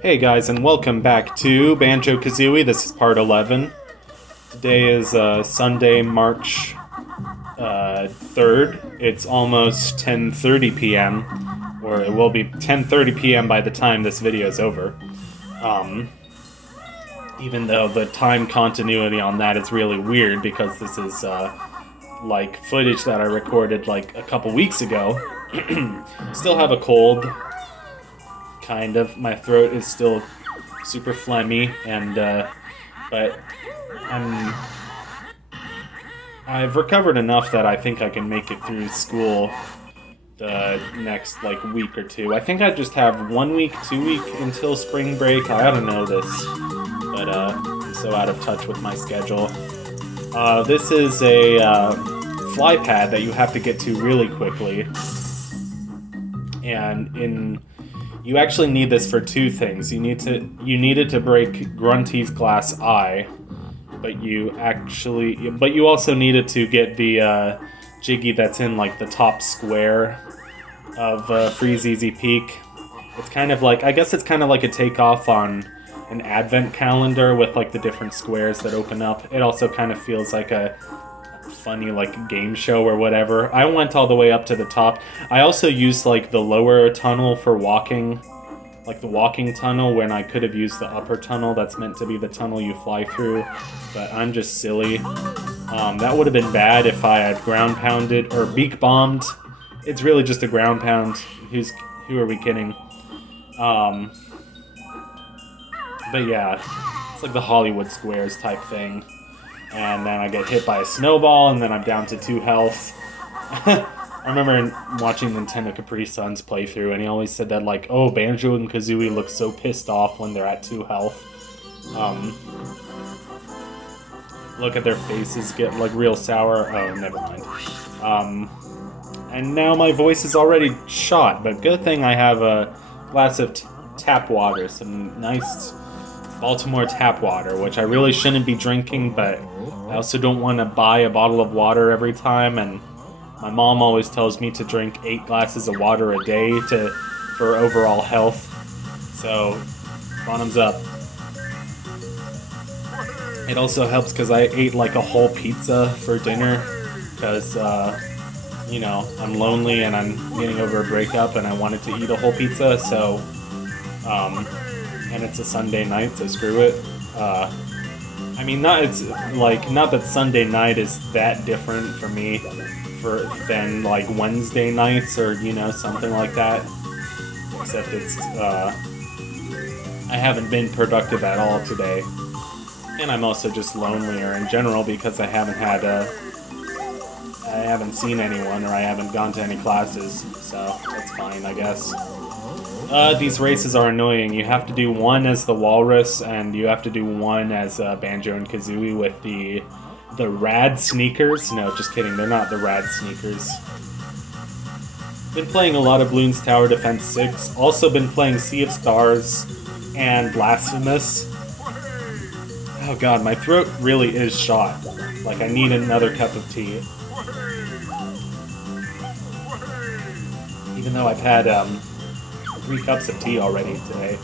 Hey guys, and welcome back to Banjo-Kazooie. This is part 11. Today is Sunday, March 3rd. It's almost 10:30 p.m., or it will be 10:30 p.m. by the time this video is over. Even though the time continuity on that is really weird because this is like footage that I recorded like a couple weeks ago. Still have a cold. Kind of. My throat is still super phlegmy, and but I've recovered enough that I think I can make it through school the next like week or two. I think I just have 1 week, 2 week until spring break. I ought to know this, but I'm so out of touch with my schedule. This is a fly pad that you have to get to really quickly, and you actually need this for two things. You needed to break Grunty's glass eye, but you also needed to get the Jiggy that's in like the top square of Freeze Easy Peak. It's kind of like, I guess it's kind of like a takeoff on an advent calendar with like the different squares that open up. It also kind of feels like a funny like game show or whatever. I went all the way up to the top. I also used like the lower tunnel for walking, like the walking tunnel, when I could have used the upper tunnel that's meant to be the tunnel you fly through, but I'm just silly. That would have been bad if I had ground pounded or beak bombed. It's really just a ground pound. Who are we kidding? But yeah, it's like the Hollywood Squares type thing. And then I get hit by a snowball, and then I'm down to 2 health. I remember watching Nintendo Capri Sun's playthrough, and he always said that, like, oh, Banjo and Kazooie look so pissed off when they're at 2 health. Look at their faces get, like, real sour. Oh, never mind. And now my voice is already shot, but good thing I have a glass of tap water, some nice Baltimore tap water, which I really shouldn't be drinking, but I also don't want to buy a bottle of water every time, and my mom always tells me to drink 8 glasses of water a day for overall health. So, bottoms up. It also helps because I ate like a whole pizza for dinner, because, you know, I'm lonely and I'm getting over a breakup and I wanted to eat a whole pizza, so, and it's a Sunday night, so screw it. I mean, not that Sunday night is that different for me than like Wednesday nights or, you know, something like that. Except it's I haven't been productive at all today, and I'm also just lonelier in general because I haven't seen anyone, or I haven't gone to any classes, so that's fine, I guess. These races are annoying. You have to do one as the Walrus, and you have to do one as Banjo and Kazooie with the Rad Sneakers. No, just kidding. They're not the Rad Sneakers. Been playing a lot of Bloons Tower Defense 6. Also been playing Sea of Stars and Blasphemous. Oh god, my throat really is shot. Like, I need another cup of tea. Even though I've had 3 cups of tea already today.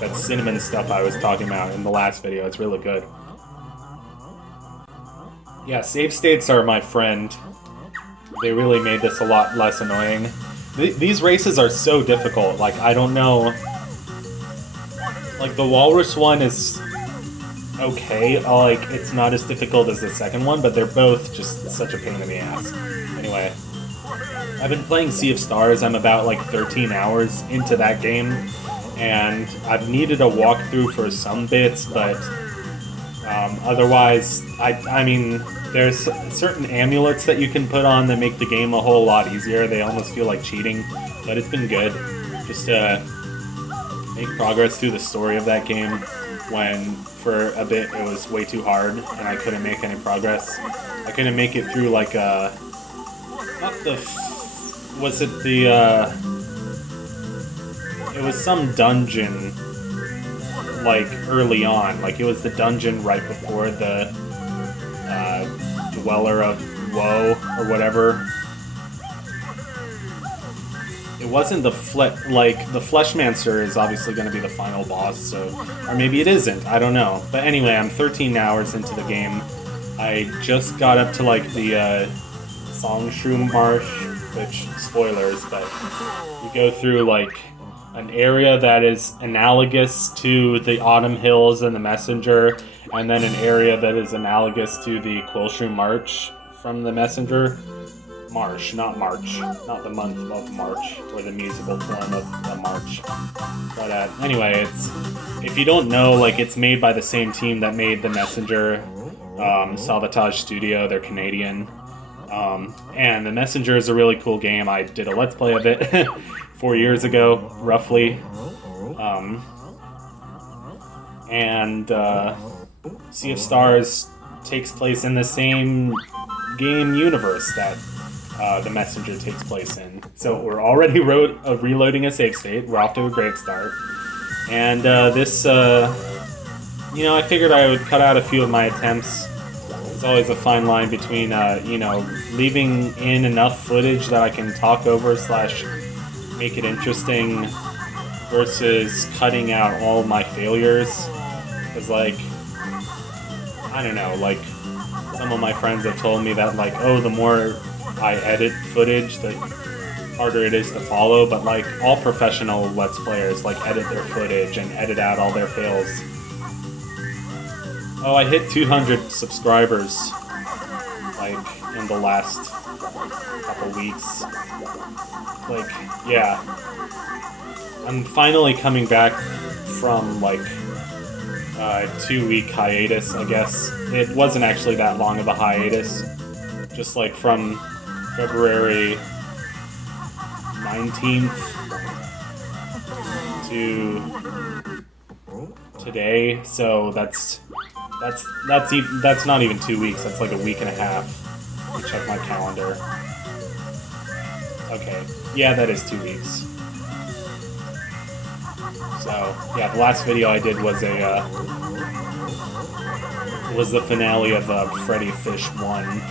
That cinnamon stuff I was talking about in the last video, it's really good. Yeah, save states are my friend. They really made this a lot less annoying. These races are so difficult, like, I don't know. Like, the Walrus one is okay, like, it's not as difficult as the second one, but they're both just such a pain in the ass. Anyway. I've been playing Sea of Stars. I'm about like 13 hours into that game, and I've needed a walkthrough for some bits, but otherwise, I mean, there's certain amulets that you can put on that make the game a whole lot easier. They almost feel like cheating, but it's been good. Just make progress through the story of that game when for a bit it was way too hard and I couldn't make any progress. I couldn't make it through like was it the, it was some dungeon, like, early on. Like, it was the dungeon right before the, Dweller of Woe, or whatever. It wasn't the the Fleshmancer is obviously going to be the final boss, so or maybe it isn't. I don't know. But anyway, I'm 13 hours into the game. I just got up to like the Songshroom Marsh, which spoilers, but you go through like an area that is analogous to the Autumn Hills and the Messenger, and then an area that is analogous to the Quillshroom March from the Messenger. March, not March, not the month of March, or the musical form of March. But anyway, it's, if you don't know, like, it's made by the same team that made the Messenger, Sabotage Studio. They're Canadian. And the Messenger is a really cool game. I did a Let's Play of it 4 years ago, roughly. Sea of Stars takes place in the same game universe that the Messenger takes place in. So we're already reloading a save state. We're off to a great start. And this, I figured I would cut out a few of my attempts. There's always a fine line between, leaving in enough footage that I can talk over / make it interesting versus cutting out all my failures. Because, like, I don't know, like, some of my friends have told me that, like, oh, the more I edit footage, the harder it is to follow, but, like, all professional Let's Players, like, edit their footage and edit out all their fails. Oh, I hit 200 subscribers, like, in the last couple weeks. Like, yeah. I'm finally coming back from, like, a 2-week hiatus, I guess. It wasn't actually that long of a hiatus. Just, like, from February 19th to today, so that's not even 2 weeks. That's like a week and a half. Let me check my calendar. Okay, yeah, that is 2 weeks. So yeah, the last video I did was the finale of Freddy Fish 1.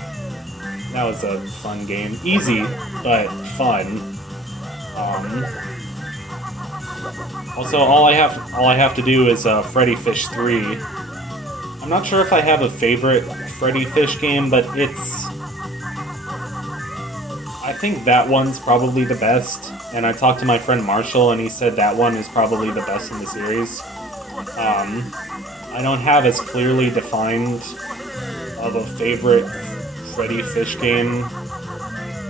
That was a fun game. Easy, but fun. Also, all I have to do is Freddy Fish 3. I'm not sure if I have a favorite Freddy Fish game, but I think that one's probably the best. And I talked to my friend Marshall, and he said that one is probably the best in the series. I don't have as clearly defined of a favorite Freddy Fish game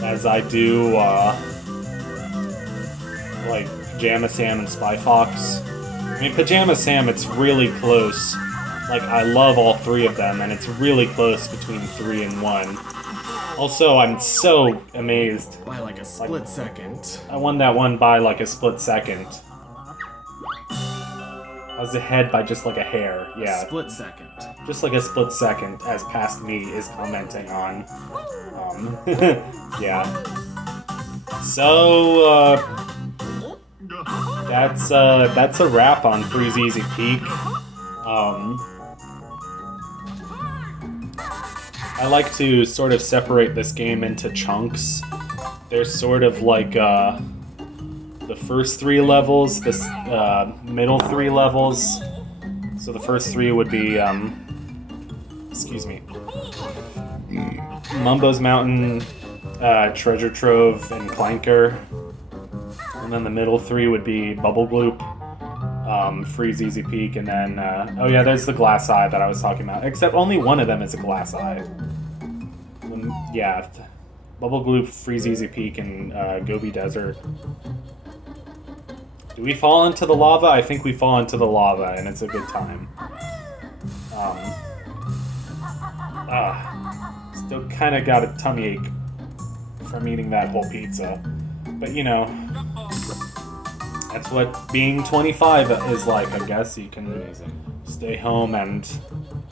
as I do, like, Pajama Sam and Spy Fox. I mean, Pajama Sam, it's really close. Like, I love all three of them, and it's really close between 3 and 1. Also, I'm so amazed. By like a split second. I won that one by like a split second. I was ahead by just like a hair, yeah. A split second. Just like a split second, as Past Me is commenting on. Yeah. So, that's a wrap on Freeze Easy Peak. I like to sort of separate this game into chunks. There's sort of like the first 3 levels, the middle 3 levels. So the first 3 would be, excuse me, Mumbo's Mountain, Treasure Trove, and Clanker. And then the middle 3 would be Bubble Gloop, Freeze Easy Peak, and then, oh yeah, there's the Glass Eye that I was talking about. Except only one of them is a Glass Eye. Yeah, Bubble Gloop, Freeze Easy Peak, and Gobi Desert. Do we fall into the lava? I think we fall into the lava, and it's a good time. Still kind of got a tummy ache from eating that whole pizza. But, you know, that's what being 25 is like, I guess. You can stay home and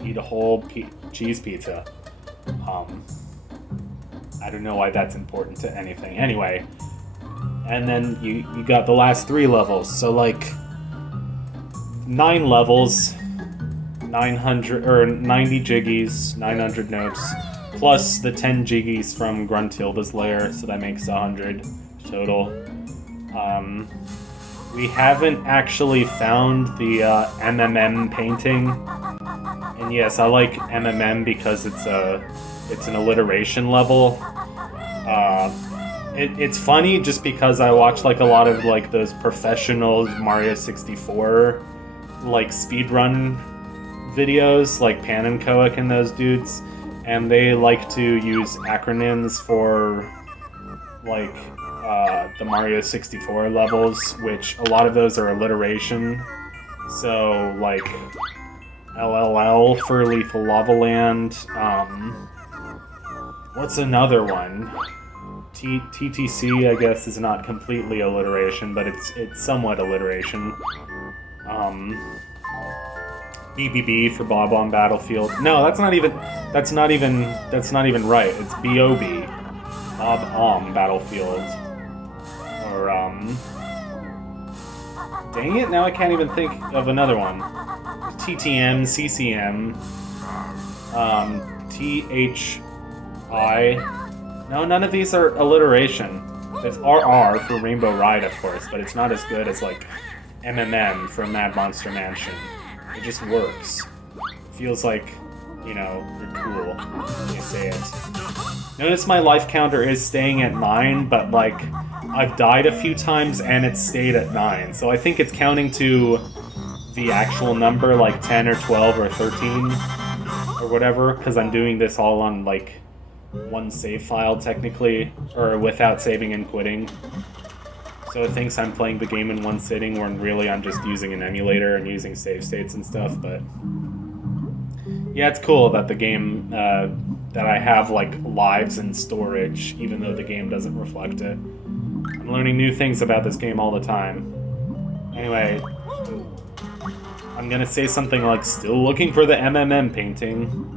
eat a whole cheese pizza. I don't know why that's important to anything. Anyway, and then you got the last 3 levels. So, like, 9 levels, 900 or 90 jiggies, 900 notes, plus the 10 jiggies from Gruntilda's lair, so that makes 100 total. We haven't actually found the MMM painting, and yes, I like MMM because it's an alliteration level. It's funny just because I watch like a lot of like those professional Mario 64 like speedrun videos, like Pan and Koic and those dudes, and they like to use acronyms for like the Mario 64 levels, which a lot of those are alliteration. So like LLL for Lethal Lava Land. What's another one? TTC, I guess, is not completely alliteration, but it's somewhat alliteration. BBB for Bob on Battlefield. No, that's not even right. It's BOB, Bob on Battlefield. Or dang it, now I can't even think of another one. TTM, CCM, THI. No, none of these are alliteration. There's RR for Rainbow Ride, of course, but it's not as good as, like, MMM from Mad Monster Mansion. It just works. Feels like, you know, you're cool when you say it. Notice my life counter is staying at 9, but, like, I've died a few times and it's stayed at 9. So I think it's counting to the actual number, like 10 or 12 or 13 or whatever, because I'm doing this all on, like, one save file technically, or without saving and quitting. So it thinks I'm playing the game in one sitting when really I'm just using an emulator and using save states and stuff, but yeah, it's cool that the game, that I have like lives and storage, even though the game doesn't reflect it. I'm learning new things about this game all the time. Anyway, I'm gonna say something like, still looking for the MMM painting.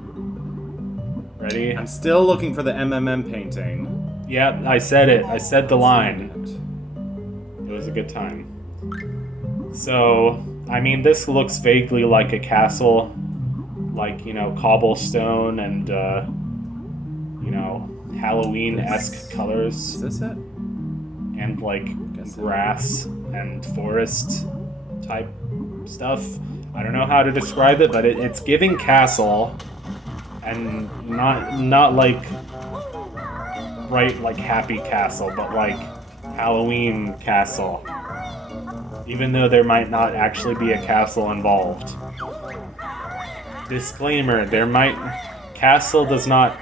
Ready? I'm still looking for the MMM painting. Yeah, I said it. I said the line. It was a good time. So, I mean, this looks vaguely like a castle. Like, you know, cobblestone and, you know, Halloween-esque colors. Is this it? And, like, grass and forest type stuff. I don't know how to describe it, but it's giving castle. And not like bright like Happy Castle, but like Halloween Castle. Even though there might not actually be a castle involved. Disclaimer: castle does not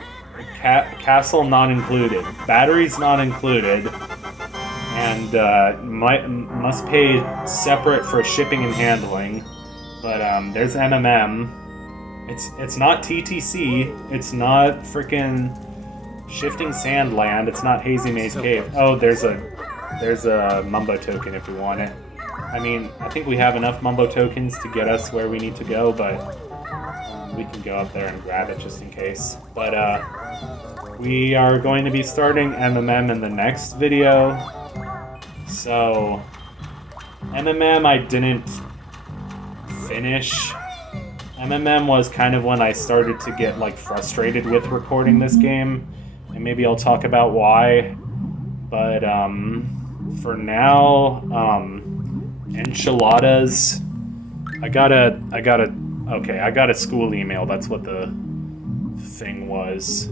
castle not included. Batteries not included, and must pay separate for shipping and handling. But there's MMM. It's not TTC. It's not frickin' Shifting Sandland. It's not Hazy Maze Cave. Oh, there's a Mumbo token if we want it. I mean, I think we have enough Mumbo tokens to get us where we need to go, but we can go up there and grab it just in case. But we are going to be starting MMM in the next video. So MMM I didn't finish. MMM was kind of when I started to get like frustrated with recording this game, and maybe I'll talk about why. But for now, enchiladas. I got a school email. That's what the thing was.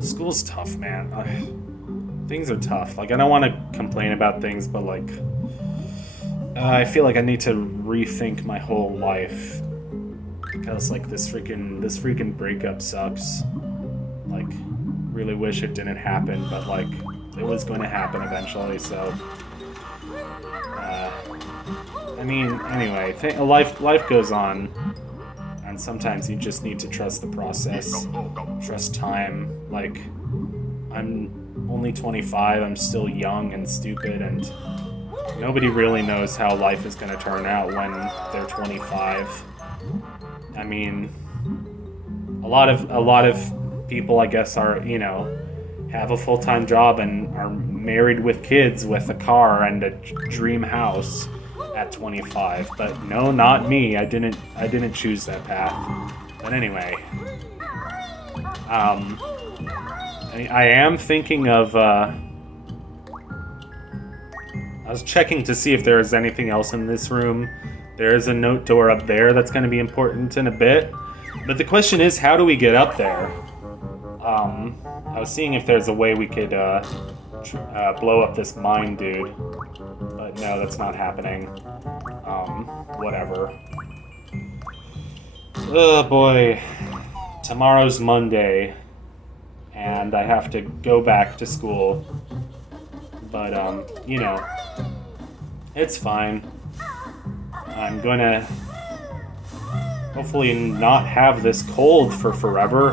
School's tough, man. Things are tough. Like, I don't want to complain about things, but like, I feel like I need to rethink my whole life because like this freaking breakup sucks. Like, really wish it didn't happen, but like it was going to happen eventually. So, I mean, anyway, life goes on, and sometimes you just need to trust the process, trust time. Like, I'm only 25. I'm still young and stupid, and nobody really knows how life is going to turn out when they're 25. I mean, a lot of people, I guess, are, you know, have a full-time job and are married with kids with a car and a dream house at 25. But no, not me. I didn't choose that path. But anyway, I am thinking of, I was checking to see if there is anything else in this room. There is a note door up there that's going to be important in a bit. But the question is, how do we get up there? I was seeing if there's a way we could blow up this mine dude. But no, that's not happening. Whatever. Oh boy. Tomorrow's Monday. And I have to go back to school. But, you know, it's fine. I'm gonna hopefully not have this cold for forever.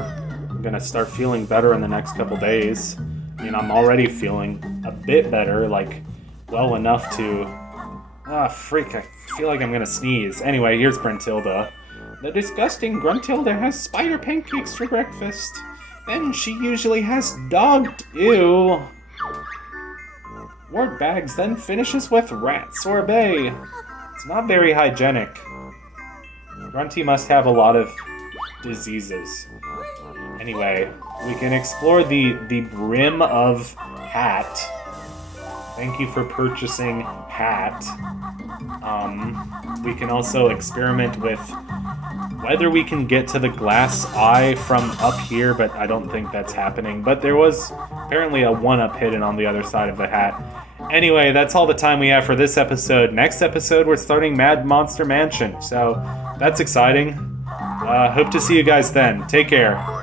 I'm gonna start feeling better in the next couple days. I mean, I'm already feeling a bit better, like, well enough to... Ah, freak, I feel like I'm gonna sneeze. Anyway, here's Brentilda. The disgusting Gruntilda has spider pancakes for breakfast. Then she usually has dog... Ew. Wart bags then finishes with rat sorbet. It's not very hygienic. Grunty must have a lot of diseases. Anyway, we can explore the brim of hat. Thank you for purchasing hat. We can also experiment with whether we can get to the glass eye from up here, but I don't think that's happening. But there was apparently a 1-up hidden on the other side of the hat. Anyway, that's all the time we have for this episode. Next episode, we're starting Mad Monster Mansion, so that's exciting. Hope to see you guys then. Take care.